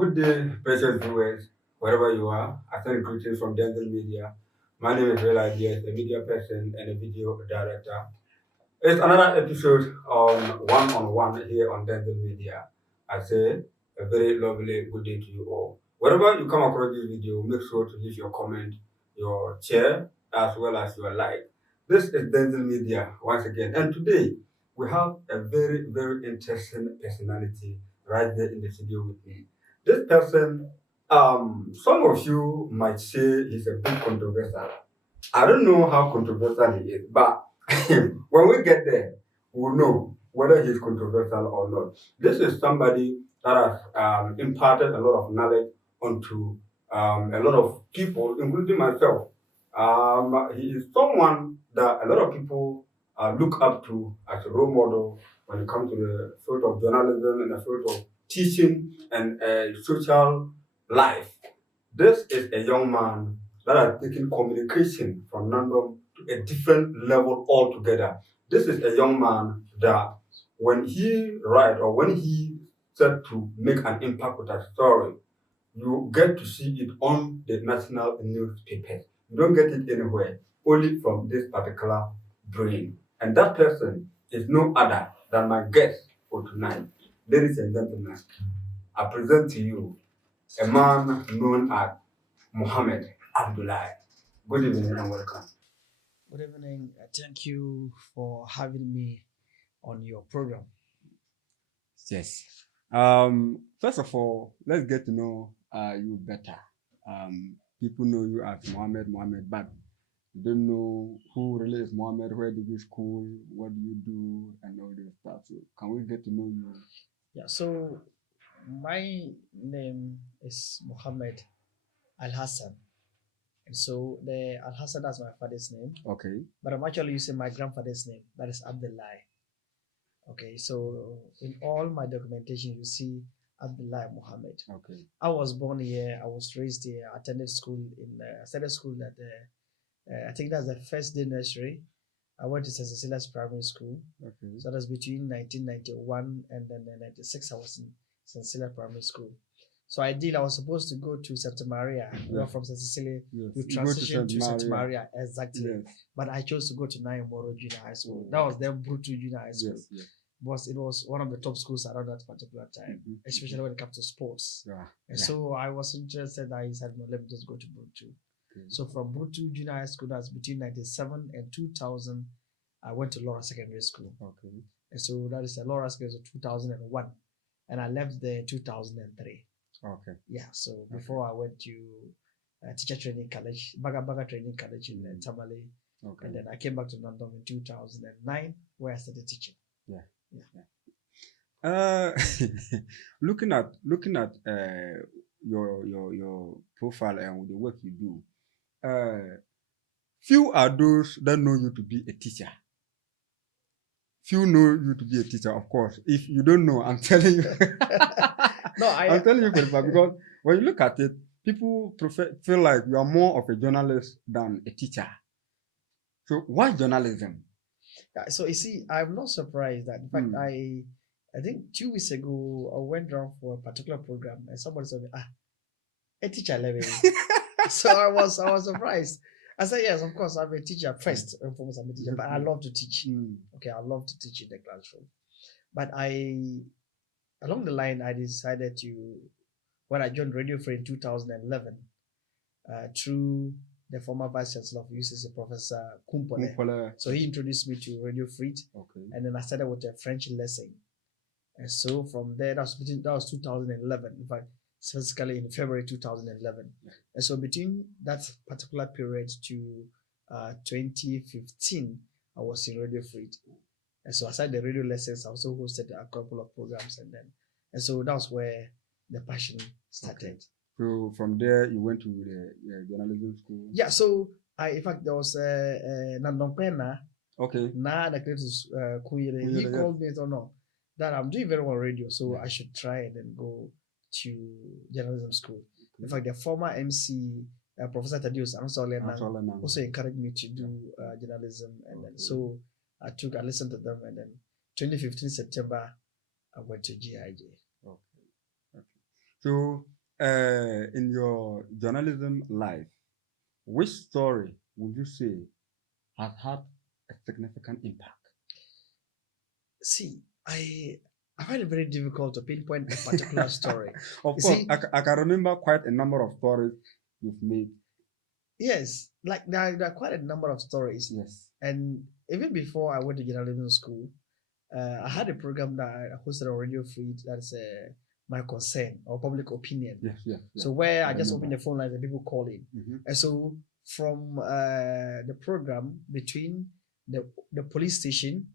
Good day, precious viewers, wherever you are. I send greetings from Dental Media. My name is Real Ideas, a media person and a video director. It's another episode on one here on Dental Media. I say a very lovely good day to you all. Wherever you come across this video, make sure to leave your comment, your share, as well as your like. This is Dental Media once again, and today we have a very interesting personality right there in the studio with me. This person, some of you might say he's a bit controversial. I don't know how controversial he is, but when we get there, we'll know whether he's controversial or not. This is somebody that has imparted a lot of knowledge onto a lot of people, including myself. He is someone that a lot of people look up to as a role model when it comes to the field of journalism and the field of teaching and social life. This is a young man that has taken communication from Nandom to a different level altogether. This is a young man that when he write or when he set to make an impact with a story, you get to see it on the national newspapers. You don't get it anywhere, only from this particular brain. And that person is no other than my guest for tonight. Ladies and gentlemen, I present to you a man known as Mohammed Abdulai. Good evening and welcome. Good evening. Thank you for having me on your program. Yes. First of all, let's get to know you better. People know you as Mohammed, but they don't know who really is Mohammed, where did you school, what do you do, and all this stuff. So can we get to know you? Yeah, so my name is Mohammed Al Hassan. And so the Al Hassan, that's my father's name, Okay. but I'm actually using my grandfather's name, that is Abdulai. Okay, so in all my documentation, you see Abdullah Mohammed. Okay. I was born here, I was raised here, I attended school I started school at I think that's the first day nursery. I went to St. Cecilia's Primary School. Okay. So that's between 1991 and then 96. I was in St. Cecilia Primary School. So I was supposed to go to Santa Maria. Yeah. From St. Cecilia, Yes. you transition to Santa Maria. Exactly. Yes. But I chose to go to Nayamoro Junior High School. That was then Bruto Junior High School. Yes, yes. Because it was one of the top schools around that particular time, especially when it comes to sports. Yeah. And so I was interested. I said, no, let me just go to Bruto. Okay. So from Bruto Junior High School, that's between 97 and 2000, I went to Laura Secondary School. Okay. And so that is Laura Secondary School 2001. And I left there in 2003. Okay. Yeah, so before I went to teacher training college, Baga Training College in Tamale. Okay. And then I came back to Nandom in 2009, where I started teaching. Yeah. Yeah. Looking at your profile and the work you do, few are those that know you to be a teacher. Few know you to be a teacher, of course. If you don't know, I'm telling you. I'm telling you for the fact, because when you look at it, people feel like you are more of a journalist than a teacher. So why journalism? Yeah, so you see, I'm not surprised that. In fact, I think 2 weeks ago I went down for a particular program and somebody said, a teacher level. So I was surprised. I said, yes, of course, I'm a teacher first and foremost. I'm a teacher, but I love to teach. Okay, I love to teach in the classroom. But along the line, I decided when I joined Radio Free in 2011, through the former Vice Chancellor of UCC, Professor Kumpole. So he introduced me to Radio Free. Okay. And then I started with a French lesson. And so from there, that was 2011. In fact, specifically in February 2011. Yeah. And so between that particular period to 2015, I was in Radio Free. And so aside the radio lessons, I also hosted a couple of programs, and so that was where the passion started. Okay. So from there, you went to the journalism school. Yeah. So in fact, there was Nandom. Okay. Now the creator, he called me or no, that I'm doing very well on radio, so I should try and then go to journalism school. Okay. In fact, the former MC, Professor Tadius also encouraged me to do journalism, and then so I listened to them, and then 2015 September, I went to GIJ. Okay. Okay. So In your journalism life, which story would you say has had a significant impact? See, I find it very difficult to pinpoint a particular story. Of You course, see, I can remember quite a number of stories you've made. yes, like there are quite a number of stories. Yes. And even before I went to journalism school, I had a program that I hosted on Radio Free. That's my concern or public opinion. Yes, yes. yes. So where I just remember. open the phone lines and people call in. And so from the program between the police station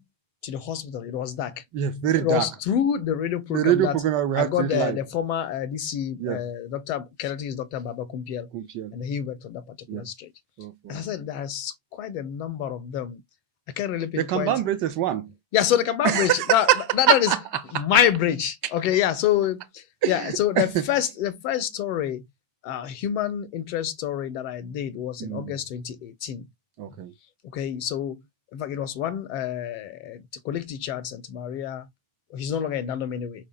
to the hospital, it was dark. Yes, very It dark. was through the radio The program radio that program we I had got street light. the former DC Yes. Dr. Kennedy is Dr. Baba Kumpiel, Kumpiel. and he worked on that particular Yes. street. So, As I said, there's quite a number of them. I can't really the pinpoint. Kanban Bridge is one. Yeah, so the Kamba Bridge, that is my bridge. Okay, yeah. So the first story, human interest story that I did was in August 2018. Okay. Okay, so in fact it was one colleague teacher at Santa Maria. He's no longer in Nandom anyway.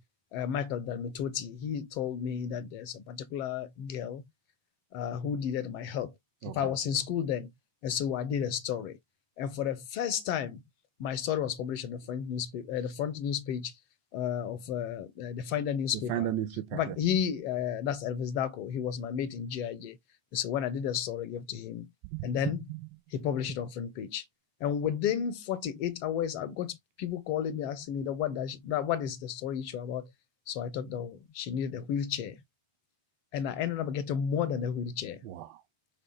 Michael Dalmitoti. He told me that there's a particular girl who needed my help. If I was in school then, and so I did a story. And for the first time, my story was published on the front newspaper, the front news page of the Finder newspaper. The Finder newspaper. But that's Elvis Darko. He was my mate in GIJ. And so when I did the story, I gave to him, and then he published it on front page. And within 48 hours, I got people calling me asking me what is the story issue about. So I thought, no, she needed a wheelchair, and I ended up getting more than a wheelchair. Wow.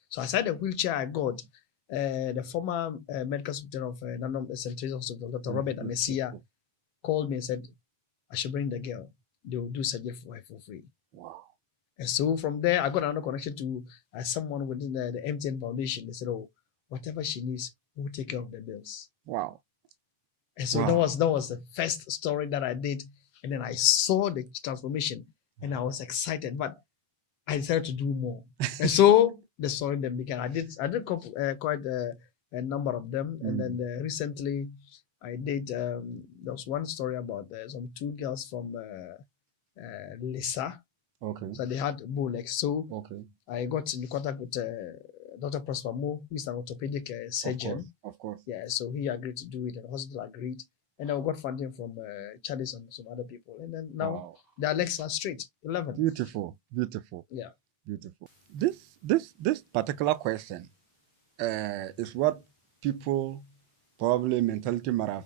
So aside the wheelchair I got, the former medical superintendent of Nandom Central Hospital, Dr. Robert Amesia, called me and said, I should bring the girl. They will do surgery for her for free. Wow. And so from there, I got another connection to someone within the MTN Foundation. They said, oh, whatever she needs, we'll take care of the bills. Wow. And so that was the first story that I did. And then I saw the transformation and I was excited, but I decided to do more. And so the story then began. I did quite a number of them. And then recently I did, there was one story about some two girls from Lisa. Okay. So they had bow legs. So okay. I got in contact with Dr. Prosper Mo, who is an orthopedic surgeon. Of course. Yeah, so he agreed to do it, and the hospital agreed. And I got funding from Charles and some other people. And then now their legs are straight, 11. Beautiful. Yeah. Beautiful. This particular question is what people probably mentality might have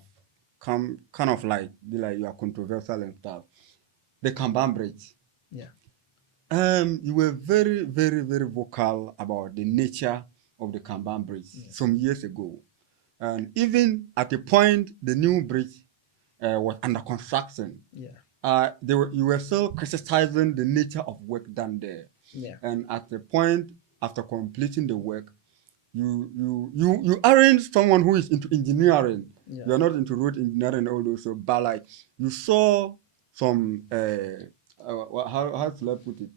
come kind of like be like you are controversial and stuff. The Kanban Bridge. Yeah. You were very, very, very vocal about the nature of the Kanban Bridge some years ago. And even at a point, the new bridge was under construction. Yeah. You were still criticizing the nature of work done there. Yeah. And at the point, after completing the work, you aren't someone who is into engineering. Yeah. You're not into road engineering and all those. So, but like you saw some how should I put it?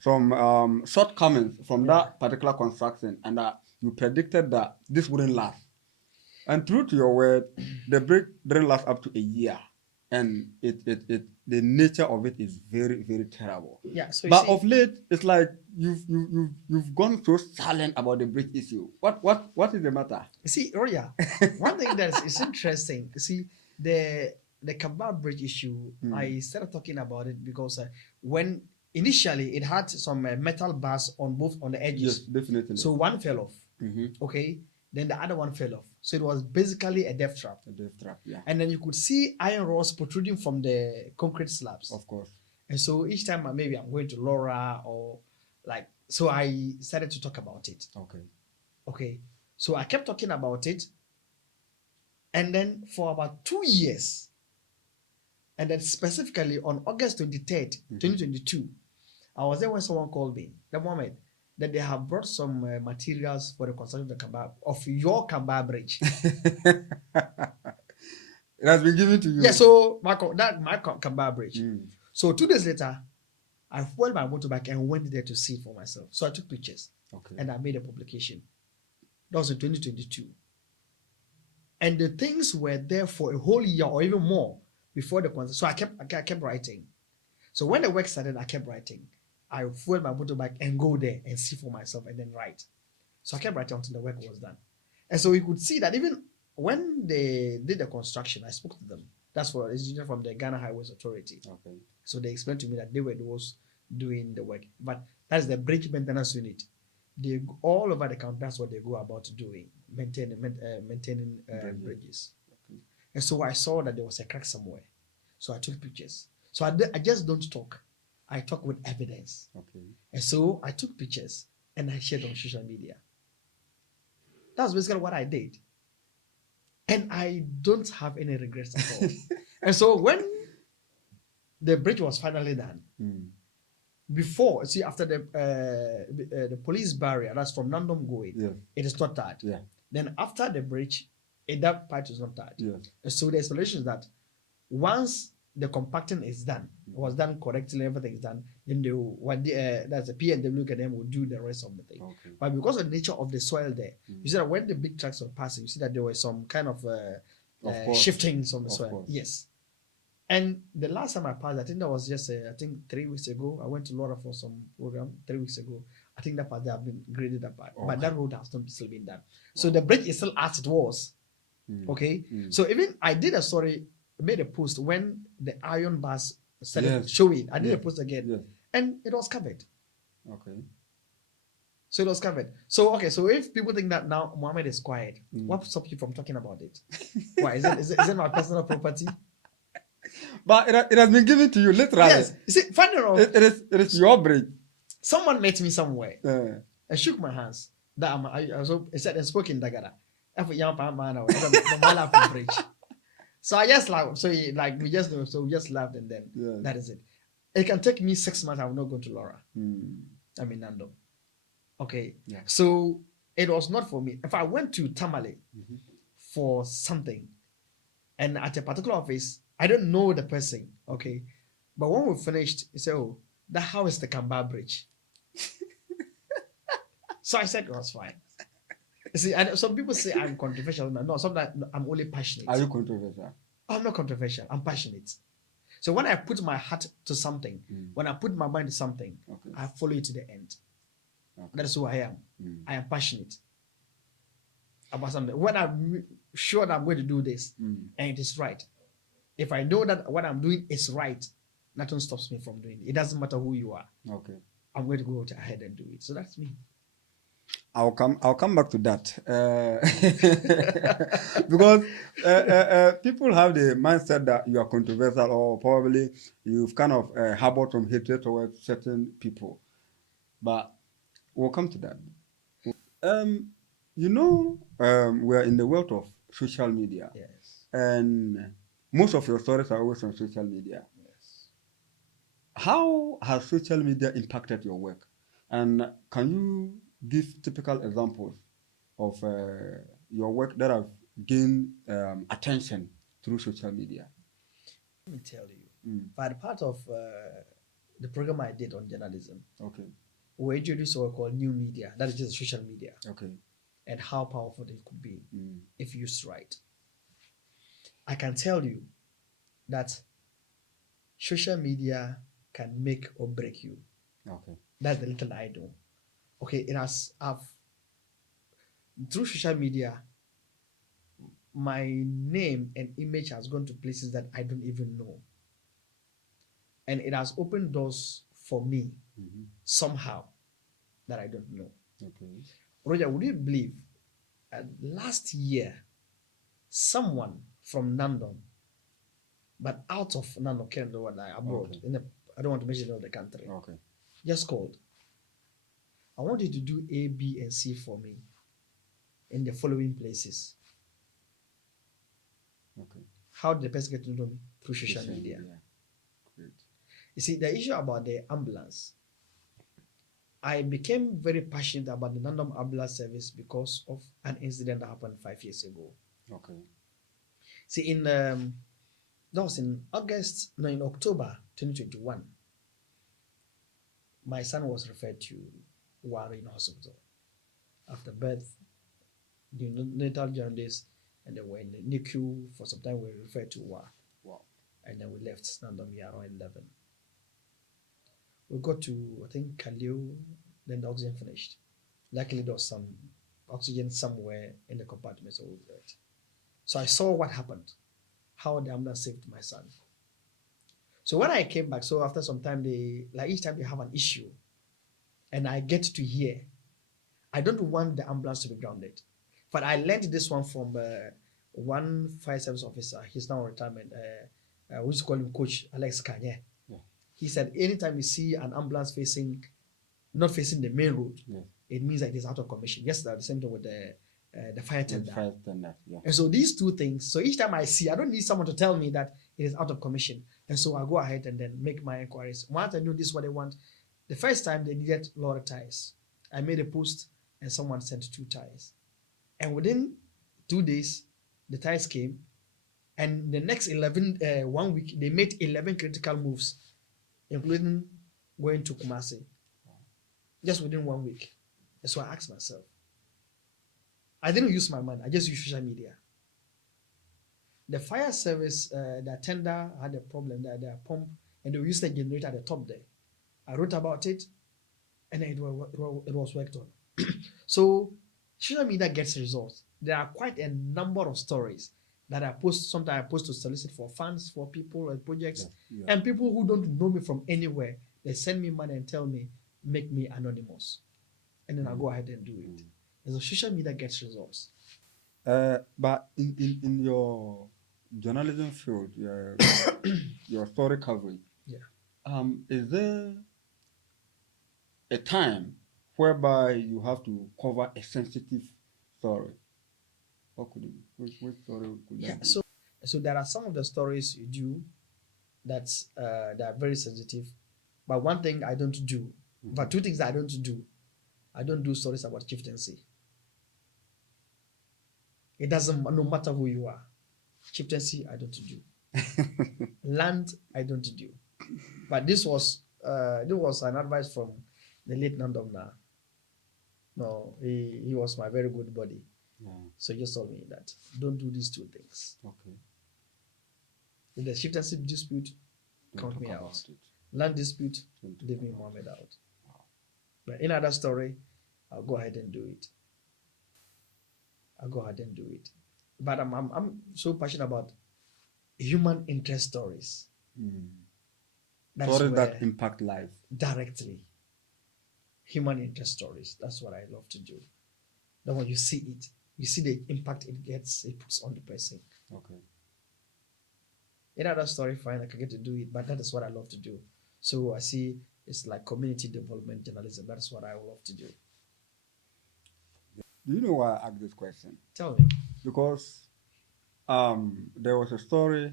Some shortcomings from that particular construction, and you predicted that this wouldn't last. And true to your word, the bridge didn't last up to a year, and the nature of it is very, very terrible. Yeah. So but of late, it's like you've gone so silent about the bridge issue. What is the matter? You see, Roya, one thing that is interesting. You see, the Kanban Bridge issue. I started talking about it because when initially it had some metal bars on the edges. Yes, definitely. So one fell off. Okay. Then the other one fell off. So it was basically a death trap. A death trap, yeah. And then you could see iron rods protruding from the concrete slabs. Of course. And so each time maybe I'm going to Laura or like, so I started to talk about it. Okay. So I kept talking about it. And then for about 2 years, and then specifically on August 23rd, 2022, I was there when someone called me, the Mohammed, that they have brought some materials for the construction of your Kanban Bridge. It has been given to you. Yeah, so my Kanban Bridge. So 2 days later, I fueled my motorbike and went there to see it for myself. So I took pictures and I made a publication. That was in 2022. And the things were there for a whole year or even more before the construction. So I kept writing. So when the work started, I kept writing. I fuel my motorbike and go there and see for myself and then write. So I kept writing until the work was done. And so you could see that even when they did the construction, I spoke to them. That's for engineer from the Ghana Highways Authority. Okay. So they explained to me that they were the ones doing the work. But that's the bridge maintenance unit. They all over the country. That's what they go about doing, maintaining bridges. Okay. And so I saw that there was a crack somewhere. So I took pictures. So I just don't talk. I talk with evidence. Okay. And so I took pictures and I shared on social media. That's basically what I did. And I don't have any regrets at all. And so when the bridge was finally done, before, see, after the police barrier, that's from Nandom going, Yes. it is not tied. Yeah. Then after the bridge, that part is not tied. Yes. And so the explanation is that once the compacting is done, was done correctly, everything is done, then they will, that's the PNW and them will do the rest of the thing. Okay. But because of the nature of the soil there, you see that when the big trucks were passing, you see that there was some kind of course. shiftings on the Of soil. course. Yes. And the last time I passed, I think that was just, 3 weeks ago. I went to Laura for some program 3 weeks ago. I think that part they have been graded that part. But that road has not still been done. So the bridge is still as it was. Okay. So even I did a story, made a post when the iron bars started showing. I did a post again. And it was covered. Okay. So it was covered. So okay, so if people think that now Mohammed is quiet, what stops you from talking about it? Why is it my personal property? But it has been given to you literally. Yes. You see, funny enough, It is your bridge. someone met me somewhere and shook my hands. That I said and spoke in Dagara. So I just laughed. So we just laughed and then that is it. It can take me 6 months. I will not go to Laura. I mean Nandom. Okay. Yeah. So it was not for me. If I went to Tamale for something, and at a particular office, I don't know the person. Okay. But when we finished, he said, "Oh, that how is the Kamba Bridge?" So I said it was fine. You see, and some people say I'm controversial. No, sometimes I'm only passionate. Are you controversial? I'm not controversial. I'm passionate. So when I put my heart to something, when I put my mind to something, I follow it to the end. That is who I am. I am passionate about something. When I'm sure that I'm going to do this and it is right, if I know that what I'm doing is right, nothing stops me from doing it. It doesn't matter who you are. Okay. I'm going to go ahead and do it. So that's me. I'll come back to that because people have the mindset that you are controversial or probably you've kind of harbored some hatred towards certain people, but we'll come to that. We're in the world of social media, Yes. and most of your stories are always on social media. Yes. How has social media impacted your work, and can you give typical examples of your work that have gained attention through social media? Let me tell you, by the part of the program I did on journalism, Okay. we introduced what we call new media, that is just social media, Okay. and how powerful it could be if used right. I can tell you that social media can make or break you. Okay. That's the little I do. Okay, through social media, my name and image has gone to places that I don't even know. And it has opened doors for me somehow that I don't know. Okay. Roger, would you believe last year, someone from Nandom, but out of Nandom, abroad, I don't want to mention the name of the country, just called. I want you to do A, B, and C for me in the following places. Okay. How did the person get to know me? Through social media. Great. You see, the issue about the ambulance, I became very passionate about the Nandom ambulance service because of an incident that happened 5 years ago. Okay. See, that was in October 2021. My son was referred to Warren Hospital after birth, the natal jaundice, and they were in the NICU for some time. We were referred to WAR. Wow. And then we left Nandom around 11. We got to, I think, Kaleo, then the oxygen finished. Luckily, there was some oxygen somewhere in the compartment, so we were good. So I saw what happened, how the ambulance saved my son. So when I came back, so after some time, they like each time they have an issue, and I get to hear, I don't want the ambulance to be grounded. But I learned this one from one fire service officer. He's now in retirement. We used to call him Coach Alex Kanye. Yeah. He said, anytime you see an ambulance not facing the main road, Yeah. it means that it is out of commission. Yes, the same thing with the fire tender. Fire tender, yeah. And so these two things, so each time I see, I don't need someone to tell me that it is out of commission. And so I go ahead and then make my inquiries. Once I know this is what they want, the first time they needed a lot of tires. I made a post and someone sent 2 tires. And within 2 days, the tires came. And the next 1 week, they made 11 critical moves, including going to Kumasi. Just within 1 week. And so I asked myself, I didn't use my mind, I just used social media. The fire service, the tender had a problem, the pump, and they used the generator at the top there. I wrote about it, and it was worked on. So social media gets results. There are quite a number of stories that I post. Sometimes I post to solicit for funds for people and projects, Yeah. and people who don't know me from anywhere, they send me money and tell me, make me anonymous, and then I go ahead and do it. And so social media gets results. But in your journalism field, your story coverage, Yeah. Is there a time whereby you have to cover a sensitive story? What could it be? Which story could that Yeah. be? So there are some of the stories you do that are very sensitive, but one thing I don't do, but 2 things I don't do. I don't do stories about chieftaincy. It doesn't, no matter who you are. Chieftaincy, I don't do. Land, I don't do. But this was an advice from the late Nandom now. No, he was my very good buddy. Yeah. So he just told me that don't do these 2 things. Okay. If the chieftaincy dispute, Don't count me talk out. about it. Land dispute, Don't leave talk me about Mohammed out. Wow. But in other story, I'll go ahead and do it. But I'm so passionate about human interest stories. That is Stories that where- impact life. directly. Human interest stories. That's what I love to do. Then when you see it, you see the impact it puts on the person. Okay. In other story, fine, I can get to do it, but that is what I love to do. So I see it's like community development journalism. That's what I love to do. Do you know why I asked this question? Tell me. Because there was a story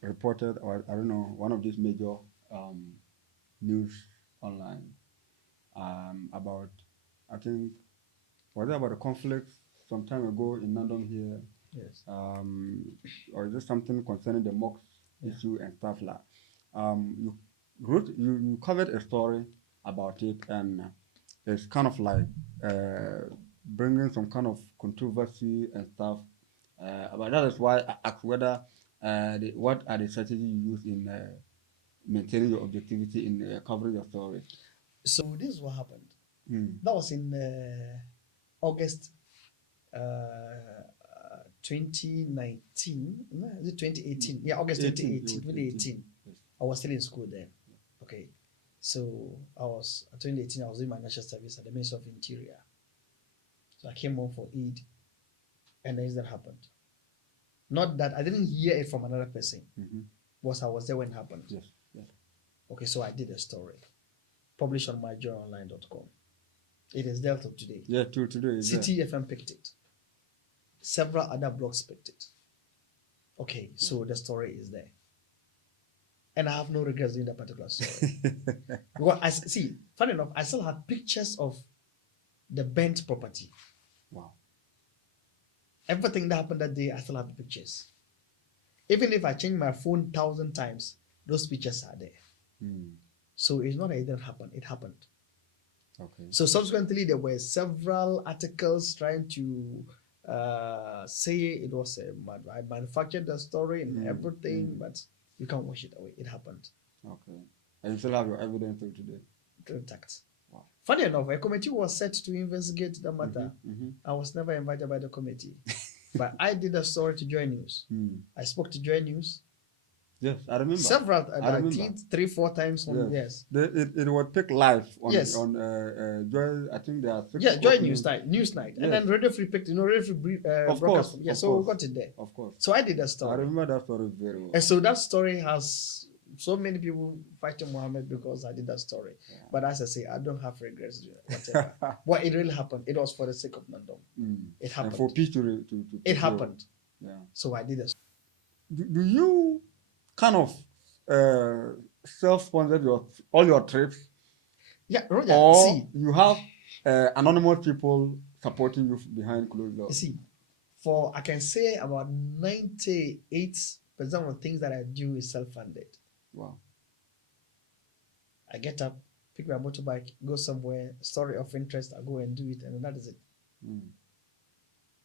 reported, or I don't know, one of these major news online about, I think, was it about a conflict some time ago in Nandom here? Yes. Or is it something concerning the mosque issue and stuff like? You covered a story about it, and it's kind of like bringing some kind of controversy and stuff. But that is why I asked whether what are the strategies you use in maintaining your objectivity in covering your story. So this is what happened. That was in August 2019. No, is it 2018? Yeah, August 2018. 2018. I was still in school then. Okay. So I was 2018. I was doing my national service at the Ministry of Interior. So I came home for Eid, and then that happened. Not that I didn't hear it from another person. Was I was there when it happened. Yes. Yes. Okay, so I did a story, published on myjournalonline.com. It is there till today. Yeah, today. City FM picked it. Several other blogs picked it. Okay, so the story is there. And I have no regrets doing that particular story. Because I see, funny enough, I still have pictures of the burnt property. Wow. Everything that happened that day, I still have the pictures. Even if I change my phone 1,000 times, those pictures are there. So it's not that it didn't happen, it happened. Okay. So subsequently, there were several articles trying to say it was I manufactured the story and everything, but you can't wash it away. It happened. Okay. And you still have your evidence till today. intact. Wow. Funny enough, a committee was set to investigate the matter. Mhm. I was never invited by the committee. But I did a story to Joy News. I spoke to Joy News Yes, I remember. several, I I remember. think 3-4 times on, yes. It was picked live on Yes. Joy. I think there are 6 Yeah, Joy openings. News Night. Yes. And then Radio Free picked, Radio Free Of broadcast. course, Yeah, of so we course. got it there. Of course. So I did a I story. remember that story very well. And so that story has so many people fighting Mohammed because I did that story. Yeah. But as I say, I don't have regrets, whatever. What it really happened, it was for the sake of Nandom. It And happened. for peace to It prevail. happened. Yeah. So I did a Do you kind of self-sponsor all your trips, Yeah, Roger, or see, you have anonymous people supporting you behind closed you doors? see, for I can say about 98% of the things that I do is self-funded. Wow. I get up, pick my motorbike, go somewhere, story of interest, I go and do it, and then that is it.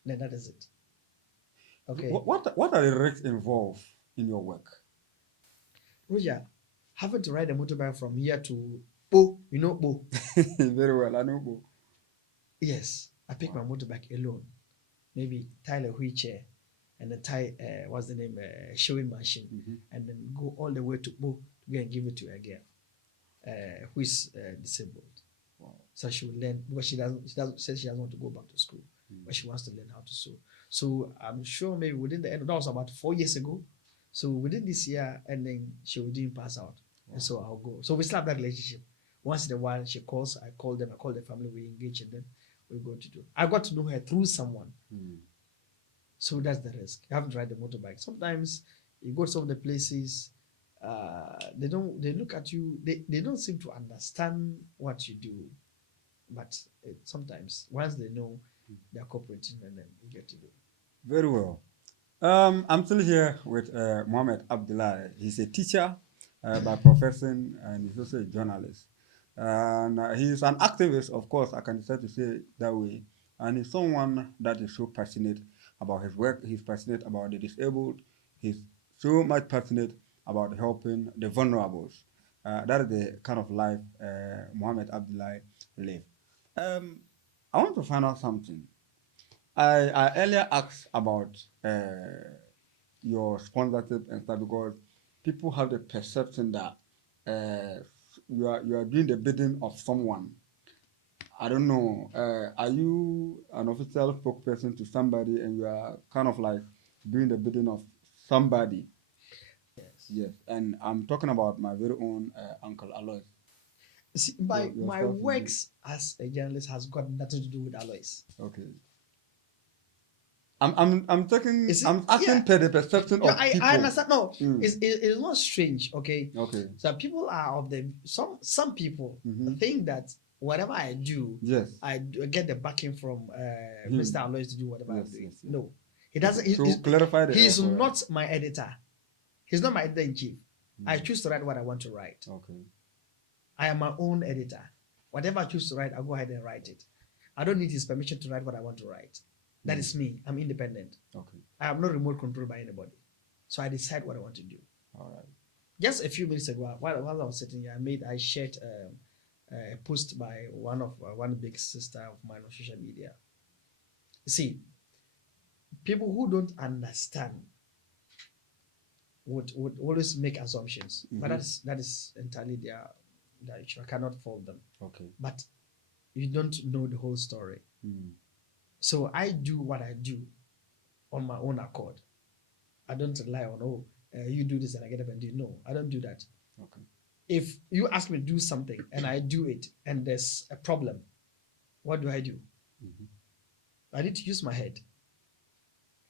Then that is it. Okay. What are the risks involved in your work? Roger, having to ride a motorbike from here to Bo, Bo. Very well, I know. Bo. Yes, I pick my motorbike alone. Maybe tie a wheelchair and then tie, what's the name, showing machine, and then go all the way to Bo to go and give it to a girl who is disabled. Wow. So she will learn, because she says she doesn't want to go back to school, but she wants to learn how to sew. So I'm sure maybe within the end, that was about 4 years ago. So within this year, and then she will didn't pass out. Wow. And so I'll go. So we still have that relationship. Once in a while, she calls, I call them, I call the family, we engage, and then we go to do. I got to know her through someone. So that's the risk. You have to ride the motorbike. Sometimes you go to some of the places, they look at you, they don't seem to understand what you do. But sometimes, once they know, they're cooperating, and then you get to do. Very well. I'm still here with Mohammed Abdulai. He's a teacher by profession, and he's also a journalist. And he's an activist, of course, I can decide to say it that way. And he's someone that is so passionate about his work. He's passionate about the disabled. He's so much passionate about helping the vulnerables. That is the kind of life Mohammed Abdulai lives. I want to find out something. I earlier asked about your sponsorship and stuff, because people have the perception that you are doing the bidding of someone. I don't know. Are you an official spokesperson to somebody, and you are kind of like doing the bidding of somebody? Yes. Yes. And I'm talking about my very own Uncle Alois. See, Your my stuff is works as a journalist has got nothing to do with Alois. Okay. I'm talking. Is it- I'm asking yeah. per the perception Yeah, of people. I understand. No, Mm. it's not strange. Okay. Okay. So people are of the some people think that whatever I do, Yes. I get the backing from Him. Mr. Alois to do whatever Yes, I'm doing. yes, yes. No, he doesn't. So clarify the. He's effort. not my editor. He's not my editor in chief. I choose to write what I want to write. Okay. I am my own editor. Whatever I choose to write, I'll go ahead and write it. I don't need his permission to write what I want to write. That is me. I'm independent. Okay. I have no remote control by anybody. So I decide what I want to do. All right. Just a few minutes ago, while I was sitting here, I shared a post by one big sister of mine on social media. See, people who don't understand would always make assumptions, but that is entirely their issue. I cannot fault them. Okay. But you don't know the whole story. So I do what I do on my own accord. I don't rely on, you do this and I get up and do it. No, I don't do that. Okay. If you ask me to do something and I do it and there's a problem, what do? I need to use my head.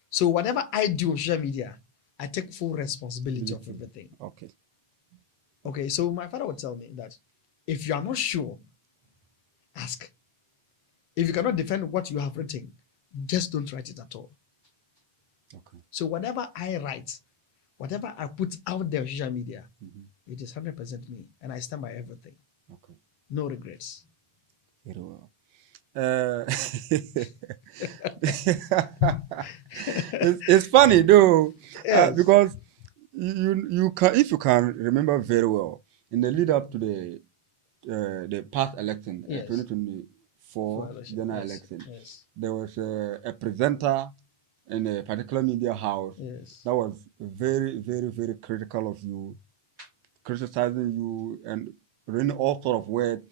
So whatever I do on social media, I take full responsibility of everything. Okay. Okay, so my father would tell me that if you are not sure, ask. If you cannot defend what you have written, just don't write it at all. Okay. So whatever I write, whatever I put out there on social media, it is 100% me, and I stand by everything. Okay. No regrets. Very well. It's funny though, Yes. because you can, if you can remember very well, in the lead up to the past election, Yes. 2024 election, general yes, election, yes, there was a presenter in a particular media house yes. that was very, very, very critical of you, criticizing you and raining all sort of words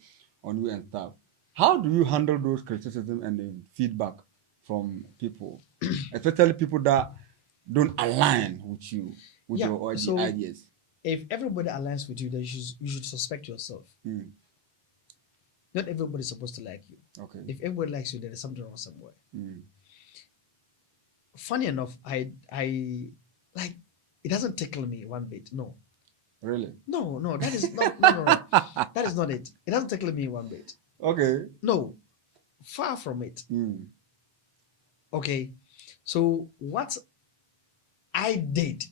on you and stuff. How do you handle those criticism and the feedback from people, especially people that don't align with you, with Yeah, your so ideas? if everybody aligns with you, then you should suspect yourself. Mm, Not everybody's supposed to like you. okay. If everybody likes you, there is something wrong somewhere. Mm, Funny enough, I like it doesn't tickle me one bit. No. really? No, that is not no. That is not it. It doesn't tickle me one bit. Okay. No. Far from it. Mm, Okay. So what I did,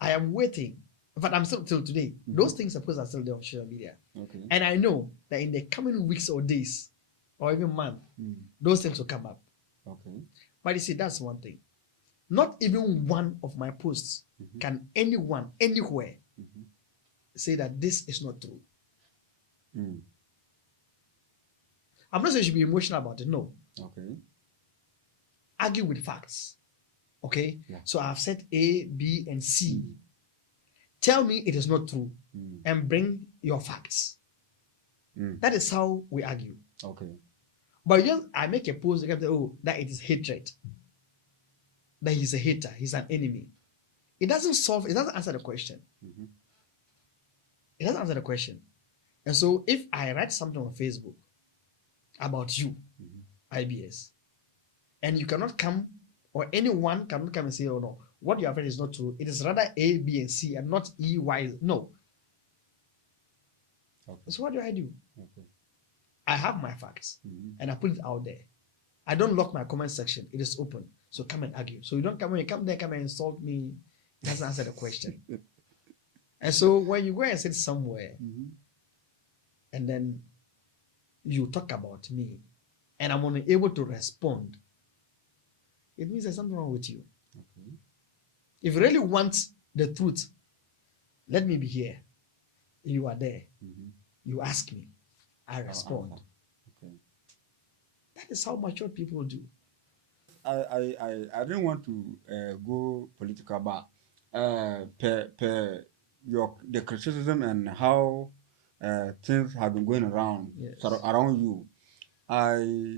I am waiting. But I'm still till today. Those things, of course, are still there on social media. okay. And I know that in the coming weeks or days or even month, those things will come up. Okay. But you see, that's one thing. Not even one of my posts can anyone, anywhere, say that this is not true. Mm, I'm not saying you should be emotional about it. No. okay. Argue with facts. Okay? Yeah. So I've said A, B, and C. Tell me it is not true and bring your facts. That is how we argue. Okay. But just I make a post, you can say, oh, that it is hatred. That he's a hater, he's an enemy. It doesn't answer the question. It doesn't answer the question. And so if I write something on Facebook about you, IBS, and you cannot come, or anyone cannot come and say, oh no, what you have read is not true. It is rather A, B, and C, and not E, Y. No. Okay. So what do? Okay. I have my facts, and I put it out there. I don't lock my comment section. It is open. So come and argue. So you don't come when you come there, come and insult me. It doesn't answer the question. And so when you go and sit somewhere, and then you talk about me, and I'm unable to respond, it means there's something wrong with you. Okay. If you really want the truth, let me be here. You are there. You ask me. I respond. Okay. That is how mature people do. I didn't want to go political, but the criticism and how things have been going around around you,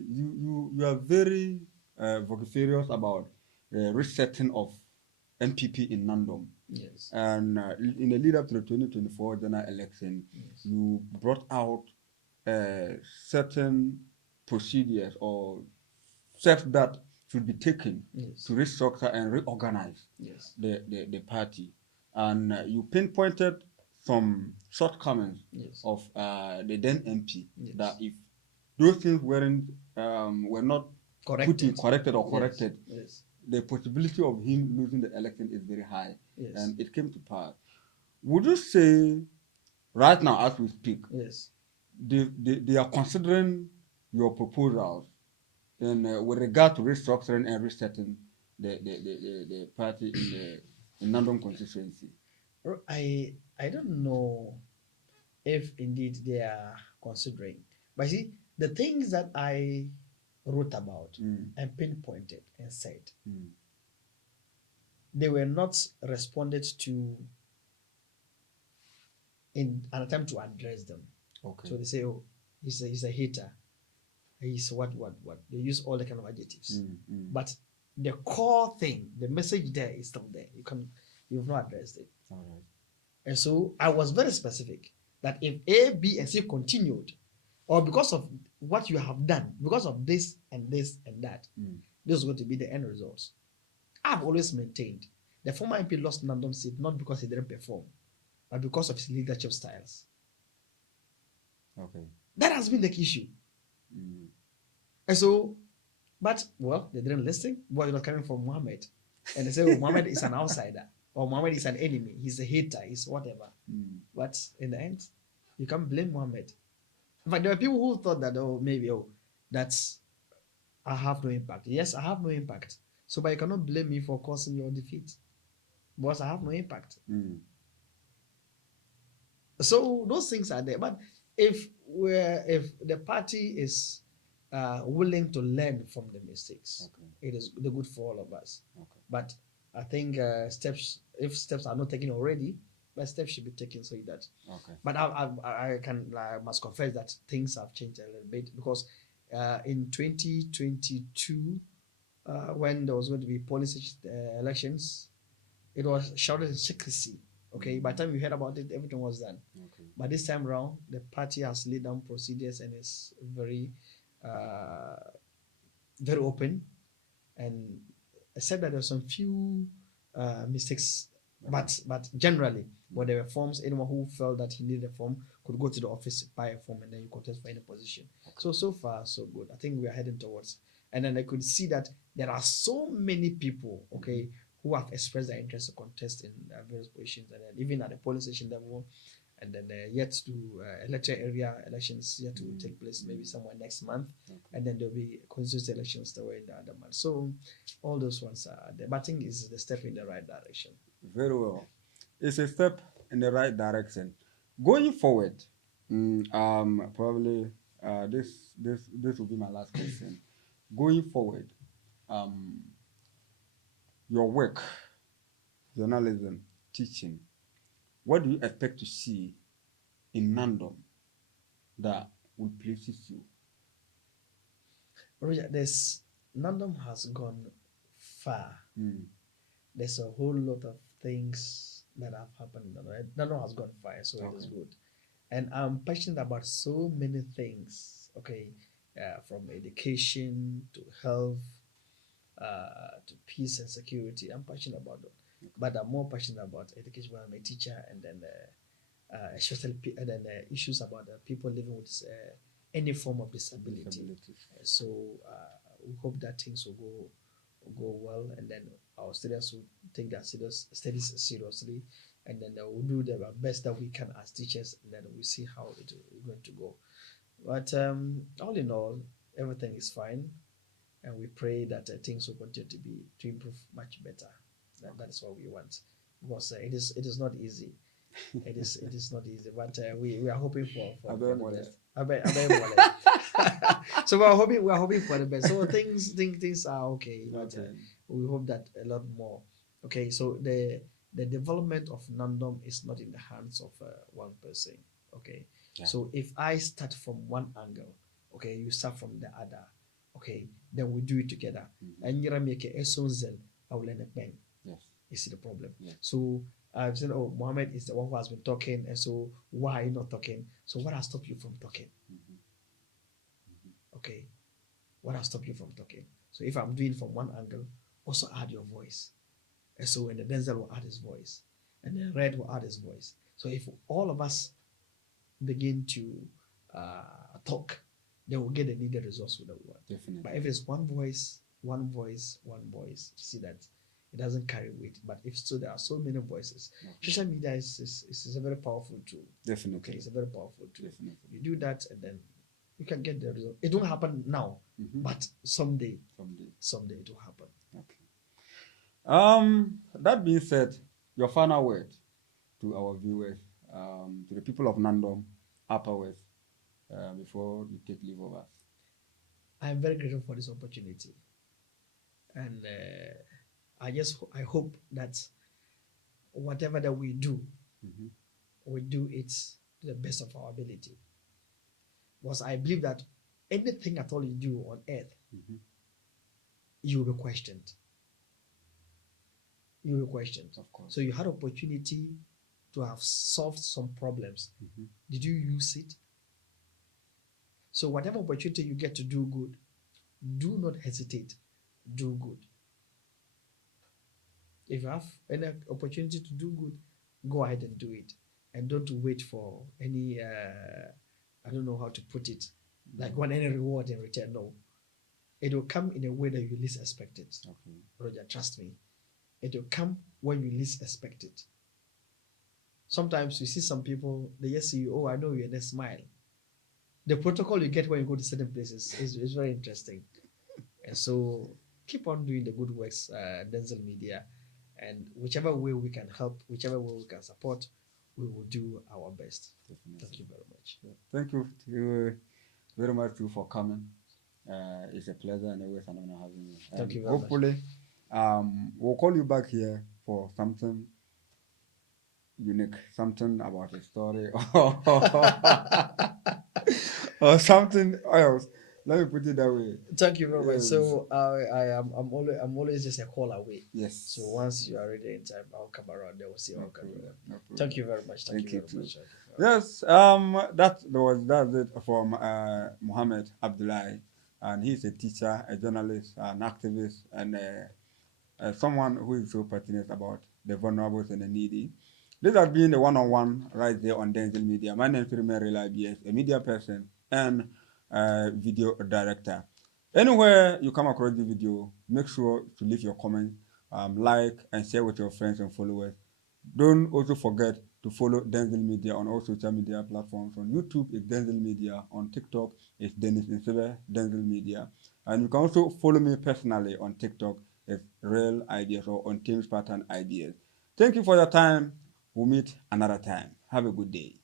you are very vociferous about the resetting of NPP in Nandom. Yes. And in the lead up to the 2024 general election, you brought out certain procedures or steps that should be taken to restructure and reorganize the party. And you pinpointed some shortcomings of the then MP that if those things were not corrected, the possibility of him losing the election is very high. And it came to pass. Would you say, right now as we speak, they are considering your proposals with regard to restructuring and resetting the party in Nandom constituency? I don't know if indeed they are considering. But see, the things that I wrote about and pinpointed and said, they were not responded to in an attempt to address them. Okay. So they say, oh, he's a hater. He's what. They use all the kind of adjectives. But the core thing, the message there is still there. You've not addressed it. All right. And so I was very specific that if A, B, and C continued, or because of what you have done, because of this and this and that, this is going to be the end results. I've always maintained the former MP lost Nandom seat not because he didn't perform, but because of his leadership styles. Okay. That has been the issue. And so, but, well, they didn't listen. Well, it was coming from Mohammed. And they say, oh, Mohammed is an outsider, or Mohammed is an enemy, he's a hater, he's whatever. But in the end, you can't blame Mohammed. In fact, there were people who thought that, I have no impact. Yes, I have no impact. So, but you cannot blame me for causing your defeat. Because I have no impact. So those things are there. But if the party is willing to learn from the mistakes, Okay. it is the good for all of us. Okay. But I think steps, if steps are not taken already, but steps should be taken so that. Okay. But I must confess that things have changed a little bit because in 2022, when there was going to be policy elections, it was shrouded in secrecy. Okay, by the time you heard about it, everything was done. Okay. But this time around, the party has laid down procedures and is very, uh, very open. And except that there are some few mistakes, but generally, when there were forms, anyone who felt that he needed a form could go to the office, buy a form, and then you contest for any position. So far, so good. I think we are heading towards. And then I could see that there are so many people, okay, who have expressed their interest to contest in various positions, and then even at the polling station level, and then yet to electoral area elections yet to take place maybe somewhere next month, and then there'll be constituency elections the way in the other month. So all those ones are there, but I think it's the step in the right direction. Very well. It's a step in the right direction. Going forward, probably this will be my last question. Going forward, um, your work, journalism, teaching, what do you expect to see in Nandom that will please you? Roger, Nandom has gone far. There's a whole lot of things that have happened. Nandom has gone far, so it is good. And I'm passionate about so many things. Okay, from education to health, to peace and security. I'm passionate about them, but I'm more passionate about education. When I'm a teacher, and then especially and then issues about people living with any form of disability. So we hope that things will go well, and then our students will take their studies seriously, and then we'll do the best that we can as teachers, and then we'll see how it is going to go. But all in all, everything is fine, and we pray that things will continue to improve much better. That is what we want, because it is not easy. It is not easy, but we are hoping for the best. So we are hoping for the best. So things are okay, but we hope that a lot more. Okay, so the development of Nandom is not in the hands of one person. Okay, so if I start from one angle, okay, you start from the other, okay, then we do it together. And you make a sonzel, I will end up bang. Yes. You see the problem. Yes. So I've said, oh, Mohammed is the one who has been talking, and so why are you not talking? So what has stopped you from talking? Okay, what has stopped you from talking? So if I'm doing from one angle, also add your voice. And so when the Denzel will add his voice, and then Red will add his voice. So if all of us begin to talk, then we'll get the needed results with the word. Definitely. But if it's one voice, you see that it doesn't carry weight. But if so, there are so many voices. Social media is a very powerful tool. Definitely. Okay, it's a very powerful tool. Definitely. You do that, and then you can get the result. It won't happen now, but someday it will happen. Okay. That being said, your final word to our viewers, to the people of Nandom, Upper West, before you take leave of us. I am very grateful for this opportunity, and I hope that whatever that we do, we do it to the best of our ability. Because I believe that anything at all you do on earth, you will be questioned. You will be questioned. Of course. So you had opportunity to have solved some problems. Did you use it? So whatever opportunity you get to do good, do not hesitate. Do good. If you have any opportunity to do good, go ahead and do it. And don't wait for any, I don't know how to put it, like want any reward in return. No. It will come in a way that you least expect it. Okay. Roger, trust me. It will come when you least expect it. Sometimes you see some people, they just see you, oh, I know you, and they smile. The protocol you get when you go to certain places is very interesting. And so keep on doing the good works, Denzel Media, and whichever way we can help, whichever way we can support, we will do our best. Definitely. Thank you very much. Thank you to you very much too for coming. It's a pleasure and always an honor having you. Thank you And very much. hopefully, we'll call you back here for something unique, something about a story or something else. Let me put it that way. Thank you very much. Yes. So I'm always just a call away. Yes. So once you are ready in time, I'll come around. Then we'll see No how we can do problem, that. no problem. Thank you very much. Thank Thank you you very much. too. Okay. Yes, that's it from Mohammed Abdulai, and he's a teacher, a journalist, an activist, and someone who is so passionate about the vulnerable and the needy. This has been a one-on-one right there on Denzel Media. My name is Rila BS, a media person and video director. Anywhere you come across the video, make sure to leave your comment, like, and share with your friends and followers. Don't also forget to follow Denzel Media on all social media platforms. On YouTube, it's Denzel Media. On TikTok, it's Dennis Insebe, Denzel Media. And you can also follow me personally on TikTok. It's Real Ideas or on Teams Pattern Ideas. Thank you for your time. We'll meet another time. Have a good day.